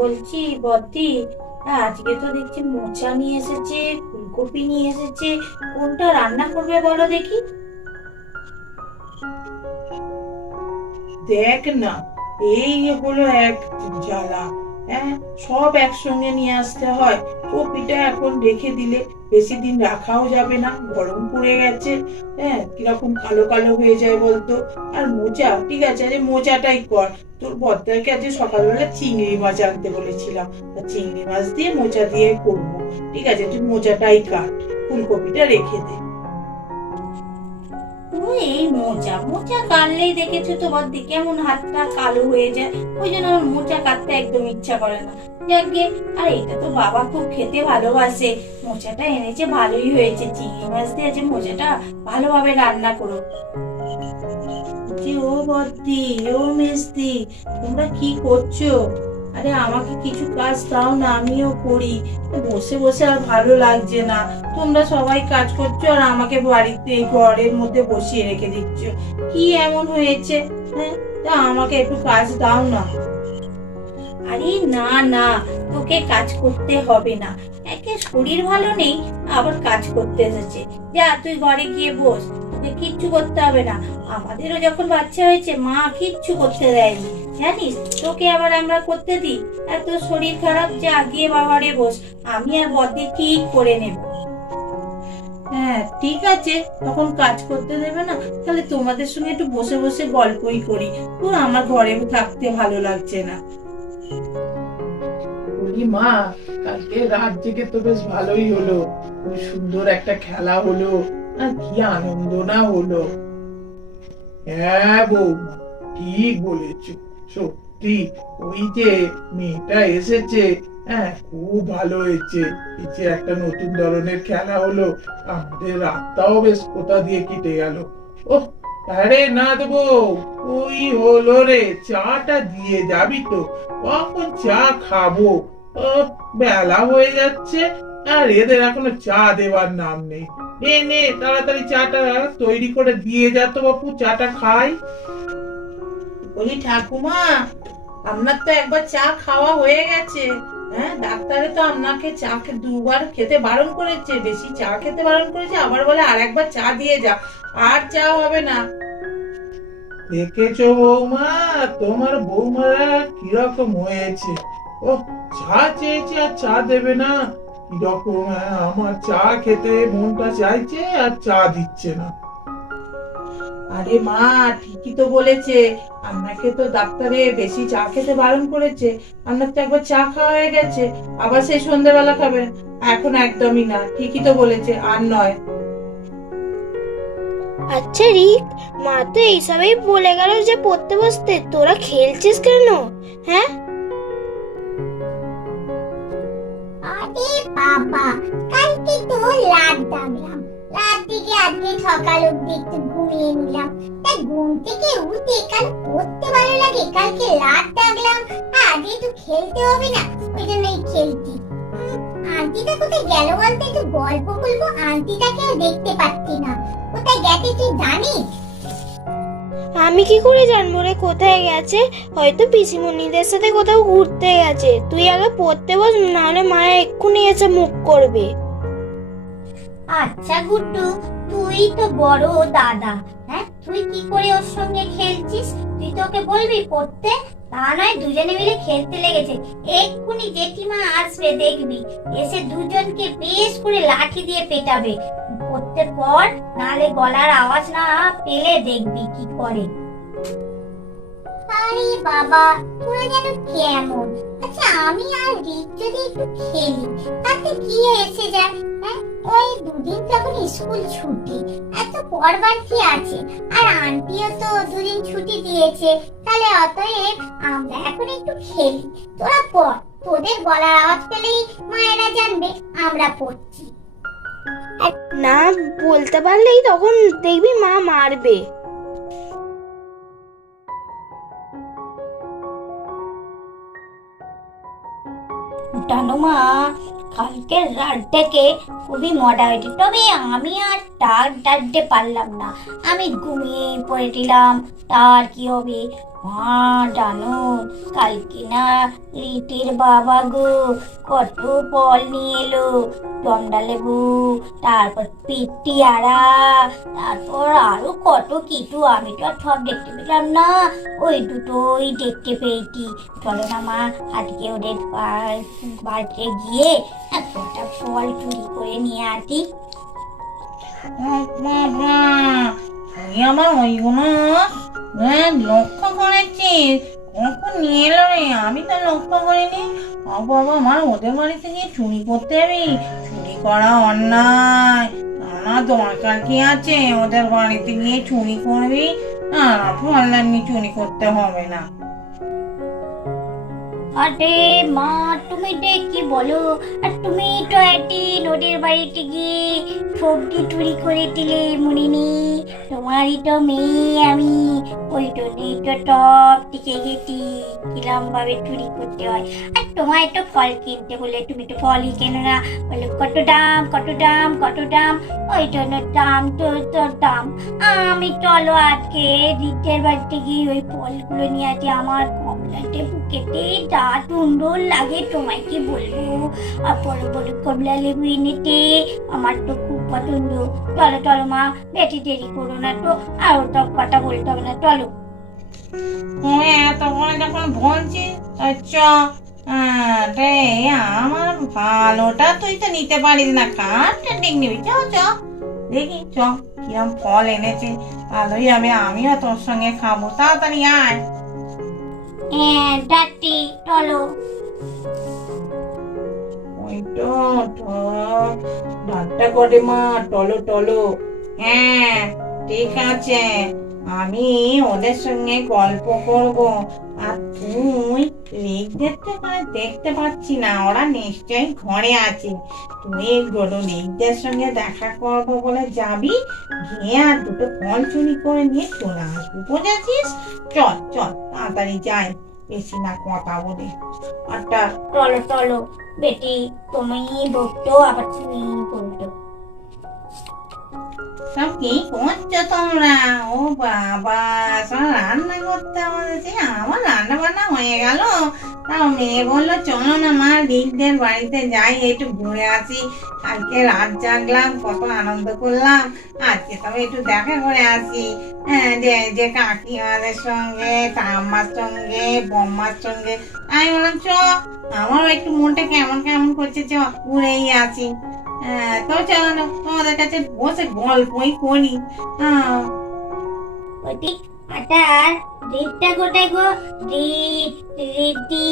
বলছি, বদ্দি আজকে তো দেখছি মোচা নিয়ে এসেছে, ফুলকপি নিয়ে এসেছে, কোনটা রান্না করবে বলো দেখি? দেখ না, এই হলো এক জ্বালা হ্যাঁ সব একসঙ্গে নিয়ে আসতে হয়, কপিটা এখন রেখে দিলে বেশি দিন রাখাও যাবে না, গরম পড়ে গেছে হ্যাঁ কীরকম কালো কালো হয়ে যায় বলতো। আর মোচা, ঠিক আছে, আরে মোচাটাই কর। তোর বদ্দাকে আজকে সকালবেলা চিংড়ি মাছ আনতে বলেছিলাম। চিংড়ি মাছ দিয়ে মোচা দিয়ে করব। ঠিক আছে, তুই মোচাটাই কাট, ফুলকপিটা রেখে দে। এই দেখেছ কেমন হাতটা কালো হয়ে যায়। ওই জন্য আমার কাটতে একদম ইচ্ছা করে না। যাকে আর এটা তো বাবা খুব খেতে ভালোবাসে। মোচাটা এনেছে, ভালোই হয়েছে। চিংড়ি মাছ দিয়ে যে মোচাটা ভালোভাবে রান্না করো। ও বদ্দি, ও মেজদি তোমরা কি করছ? আরে, আমাকে কিছু কাজ দাও না, আমিও করি। বসে বসে আর ভালো লাগছে না। তোমরা সবাই কাজ করছ আর আমাকে বাড়িতে, ঘরের মধ্যে বসিয়ে রেখে দিচ্ছ। কি এমন হয়েছে? হ্যাঁ তা আমাকে একটু কাজ দাও না। আরে, না না, তোকে কাজ করতে হবে না। একে শরীর ভালো নেই, আবার কাজ করতে এসেছে। যা, তুই ঘরে গিয়ে বস। তোকে কিচ্ছু করতে হবে না। আমাদেরও যখন বাচ্চা হয়েছে, মা কিচ্ছু করতে দেয়নি। জানিস তোকে আবার আমরা করতে দিই? এত শরীর খারাপ যা গিয়ে বাবারে বস আমি আর বদ্দি ঠিক করে নেব। হ্যাঁ ঠিক আছে তখন কাজ করতে দেবে না তাহলে তোমাদের সঙ্গে একটু বসে বসে গল্পই করি। তো আমার ঘরে থাকতে ভালো লাগছে না। বলি মা কালকে রাত জেগে তো বেশ ভালোই হলো। খুব সুন্দর একটা খেলা হলো আর কি আনন্দ না হলো। হ্যাঁ বৌমা ঠিক বলেছ। সত্যি ওই যে মেয়েটা এসেছে হ্যাঁ খুব ভালো হয়েছে। এই একটা নতুন ধরনের খেলা হলো, আমাদের রাতটাও বেশ কোথা দিয়ে কেটে গেল। ও আরে না দেবো ওই হলো রে, চাটা দিয়ে যাবি তো, কখন চা খাব? বেলা হয়ে যাচ্ছে, আর এদের এখনও চা দেওয়ার নাম নেই। নে নে, তাড়াতাড়ি চাটা তৈরি করে দিয়ে যা তো বাপু, চাটা খাই। বলি ঠাকুমা আপনার তো একবার চা খাওয়া হয়ে গেছে। হ্যাঁ ডাক্তারে তো আপনাকে চা দুবার খেতে বারণ করেছে বেশি চা খেতে বারণ করেছে আবার বলে আর একবার চা দিয়ে যা আর চা হবে না। দেখেছ বৌমা তোমার বৌমারা কীরকম হয়েছে। ও চা চেয়েছে আর চা দেবে না। কীরকম হ্যাঁ, আমার চা খেতে মনটা চাইছে আর চা দিচ্ছে না। আরে মা ঠিকই তো বলেছে। আপনাকে তো ডাক্তারে বেশি চা খেতে বারণ করেছে। আপনার তো একবার চা খাওয়া হয়ে গেছে আবার সেই সন্ধ্যেবেলা খাবেন এখন একদমই না ঠিকই তো বলেছে আর নয়। আচ্ছা রিক মা তো এইসবই বলে গেল যে পড়তে বসতে। তোরা খেলছিস কেন? হ্যাঁ? আরে বাবা কালকে তো রাত জাগলাম রাত থেকে আজকে সকাল অব্দি একটু ঘুমিয়ে নিলাম। তাই ঘুম থেকে উঠে কাল পড়তে ভালো লাগে, কালকে রাত একটু খেলতে হবে না, ওই জন্যই আন্টিটা কোথায় গেল বলতে একটু গল্প বলব আন্টিটাকেও দেখতে পাচ্ছি না। কোথায় গেছে তুই জানিস? আমি কি করে জানব রে, কোথায় গেছে? হয়তো পিসিমণিদের সাথে কোথাও ঘুরতে গেছে। তুই আগে পড়তে বস, নাহলে মায়ের এক্ষুনি এসে মুখ করবে। আচ্ছা গুড্ডু তুই তো বড় দাদা হ্যাঁ? তুই কি করে ওর সঙ্গে খেলছিস? তুই তোকে বলবি পড়তে। তা নয়, দুজনে মিলে খেলতে লেগেছে। এক্ষুনি জেঠিমা আসবে, দেখবি। এসে দুজনকে বেশ করে লাঠি দিয়ে পেটাবে। পড়তে পর নালে গলার আওয়াজ না পেলে দেখবি কি করে। বাবা, তোরা যেন কেমন? আচ্ছা আমি আর রিক যদি একটু খেলি। তাতে কি এসে যায় হ্যাঁ ওই দুদিন তখন স্কুল ছুটি, এত পড়বার কি আছে? আর আন্টিও তো দুদিন ছুটি দিয়েছে, তাহলে অতএব আমরা এখন একটু খেলি। তোরা পড় তোদের গলার আওয়াজ পেলেই মায়েরা জানবে, আমরা পড়ছি। না, বলতে পারলেই তখন দেখবি মা মারবে। টানো মা কালকের থেকে খুবই মজা হয়েছে। তবে আমি আর তার ডাকতে পারলাম না। আমি ঘুমিয়ে পড়েছিলাম, তার কি হবে? মা জানো, কালকে রীতির বাবা গো কত ফল নিয়ে এলো। ডন্ডা লেবু তারপর পিটি আড়া, তারপর আরও কত কিছু। আমি তো আর সব দেখতে পেলাম না, ওই দুটোই দেখতে পেয়েছি। চলো না মা, আজকে ওদের বাড়িতে গিয়ে একটা ফল চুরি করে নিয়ে আসি। বাবা তুই আমার ওইগুলো করেছিস? কখন নিয়ে এলো রে, আমি তো লক্ষ্য করিনি। বাবা আমার ওদের বাড়িতে গিয়ে চুরি করতে যাবি? চুরি করা অন্যায়। আমার দরকার কি আছে? ওদের বাড়িতে গিয়ে চুরি করবি? না ফলদানি চুরি করতে হবে না। আরে মা, তুমি কি বলো। আর তুমি তো একদিন ওদের বাড়িতে গিয়ে সবজি চুরি করে দিলে মুনিনি। তোমারই তো মেয়ে আমি। ওই জন্যই তো টপ টিকে গেছি কিরম ভাবে চুরি করতে হয়। আর তোমায় তো ফল কিনতে বলে, তুমি তো ফলই কেনো না? বলে, কত দাম কত দাম কত দাম? ওই জন্য দাম তো তো দাম। আমি চলো আজকে রিটের বাড়িতে গিয়ে ওই ফলগুলো নিয়ে আসি, আমার কমলাতে বুকেতে যা সুন্দর লাগে তোমায় কি বলব? আর বড় বড় লেবু এনেতে আমার তো খুব পছন্দ। চলো চলো মা বেশি দেরি করো না তো কথা বলতে হবে না চলো। এত করে যখন আচ্ছা হ্যাঁ, রে আমার ভালোটা তুই তো নিতে পারিস না কারটা ঠিক নিবি। চ চ দেখি চ কিরম ফল এনেছে। ভালোই হবে আমিও তোর সঙ্গে খাব। তাড়াতাড়ি আয়। ঠ- ডাকটা করে মা টলো টলো। হ্যাঁ ঠিক আছে। আমি ওদের সঙ্গে গল্প করব। তুই এখানে দেখতে পাচ্ছি না, ওরা নিশ্চয়ই ঘরে আছে। তুই গরু রিকদের সঙ্গে দেখা করব বলে যাবি? গিয়ে আর দুটো ফল চুরি করে নিয়ে চলে আসবি, বুঝেছিস? চল চল, তাড়াতাড়ি যাই, বেশি না কথা বলে। আটটা চলো চলো, বেটি তুমি বকতো আবার তুমি বলতো সব কি করছ তোমরা ও বাবা সব রান্না করতে আমাদের আমার রান্না বান্না হয়ে গেল। তাও মেয়ে বলল, চলো না মা রিকদের বাড়িতে যাই, একটু ঘুরে আসি। কালকে রাত জাগলাম, কত আনন্দ করলাম। আজকে তবে একটু দেখা করে আসি। হ্যাঁ যে কাকিমাদের সঙ্গে, ঠাম্মার সঙ্গে, বম্মার সঙ্গে। আমি বললাম, চ, আমারও একটু মনটা কেমন কেমন করছে, চ, ঘুরেই হ্যাঁ তো চলো তোমাদের কাছে বসে গল্পই করি। হ্যাঁ ওটি আটা রিটটা কোথায় গো রিট রিটি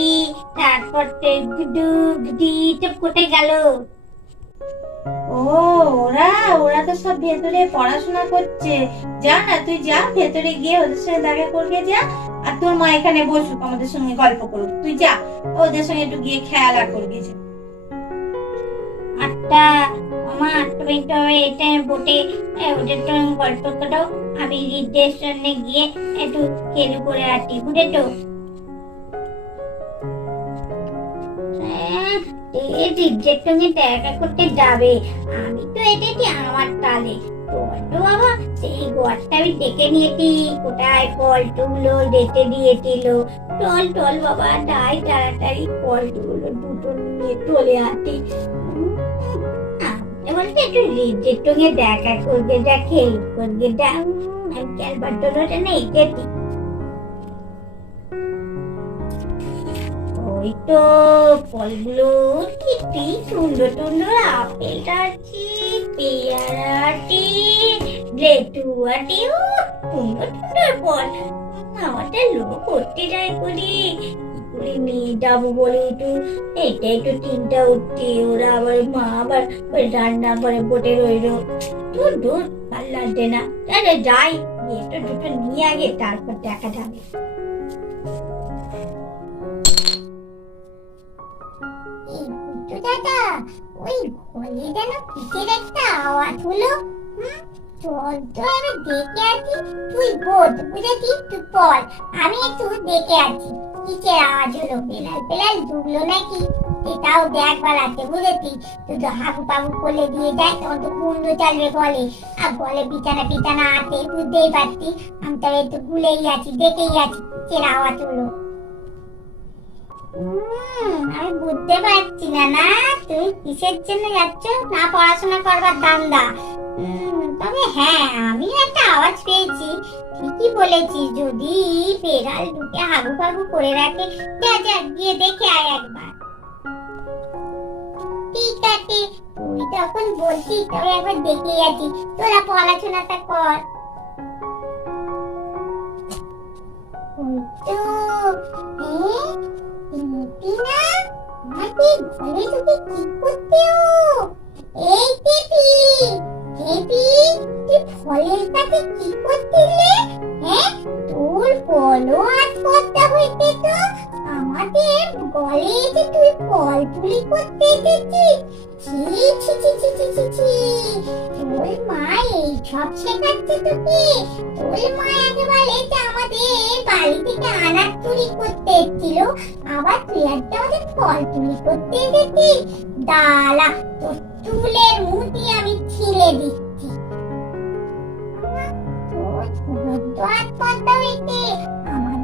তারপর গুডু সব কোথায় গেল। ও ওরা ওরা তো সব ভেতরে পড়াশোনা করছে। যা না তুই যা ভেতরে গিয়ে ওদের সঙ্গে দেখা করবে যা আর তোর মা এখানে বসুক আমাদের সঙ্গে গল্প করুক। তুই যা ওদের সঙ্গে একটু গিয়ে খেয়ালা করবি যা। তো এ, ওদের তো গল্প করো আমি রিটের সঙ্গে গিয়ে একটু খেলু করে আসি বুঝেছ? হ্যাঁ, এ দেখা করতে যাবে। আমি তো এটাই আমার তালে। বাবা সেই ঘরটা আমি ডেকে নিয়েছি। কোথায় ফল টুলো ডেকে দিয়েছিল। টল টল বাবা তাই তাড়াতাড়ি ফল দুটো নিয়ে চলে আসি। বলতে একটু সঙ্গে দেখা করবে খেল করবে উম, আমি খেলবার জন্য নেই যেটি ওই তো ফলগুলো কি সুন্দর সুন্দর আপেল আছে পেয়ারা আছে লেটু আছে ও সুন্দর সুন্দর ফল। আমাদের লোক করতে যায় করি নিয়ে যাব বলে একটু। এইটা একটু তিনটা উঠতে ওরা আবার মা আবার ওই রান্না করে বটে রইল। দূর দূর ভালো লাগছে না। তাহলে যাই তো দুটো নিয়ে আগে তারপর দেখা যাবে। দাদা ওই ঘরে যেন পিঠের একটা আওয়াজ হলো। হুম, আমি দেখে আছি, তুই বোধ বুঝেছিস? তুই আমি একটু দেখে আছি। কিসের আওয়াজ হলো? বেলাল বেলাল ডুবলো নাকি? দেখ শুধু হাগু পাগু করলে দিয়ে দেয় তখন তো গুন্ড চালবে বলে। আর বলে বিছানা বুঝতেই পারছি আমি তো একটু আছি দেখেই আছি চেরা আওয়াজ হলো? আমি বুঝতে পারছি না না, তুই কিসের জন্য যাচ্ছ? না, পড়াশোনা করবার দান্দা তবে হ্যাঁ আমি একটা আওয়াজ পেয়েছি। ঠিকই বলেছিস, যদি বেড়াল ঢুকে হাগু ফাগু করে রাখে, যা যা, গিয়ে দেখে আয় একবার। ঠিক আছে, তুই তখন বলছিস, তবে একবার দেখে আছি তোরা পড়াশোনাটা কর। করতে এসেছিস আমি ছিলে দিচ্ছি।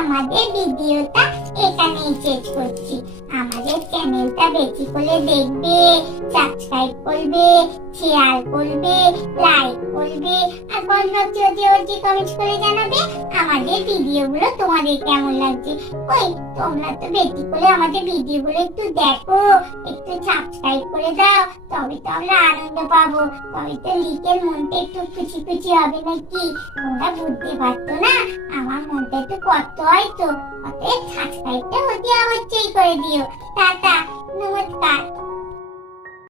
আমাদের ভিডিওটা এখানেই শেষ করছি। আমাদের চ্যানেলটা বেশি করে দেখবে সাবস্ক্রাইব করবে শেয়ার করবে লাইক করবে, আর বন্ধ যদি ওটি কমেন্ট করে জানাবে আমাদের ভিডিওগুলো তোমাদের কেমন লাগছে? ওই তোমরা তো বেশি করে আমাদের ভিডিওগুলো একটু দেখো, একটু সাবস্ক্রাইব করে দাও, তবে তো আমরা আনন্দ পাবো। তবে তো লিকের মনটা একটু খুশি খুশি হবে নাকি? তোমরা বুঝতে পারতো না? আমার মনটা একটু কষ্ট হয় তো, অতএব সাবস্ক্রাইবটা অতি অবশ্যই করে দিও। 大大那么大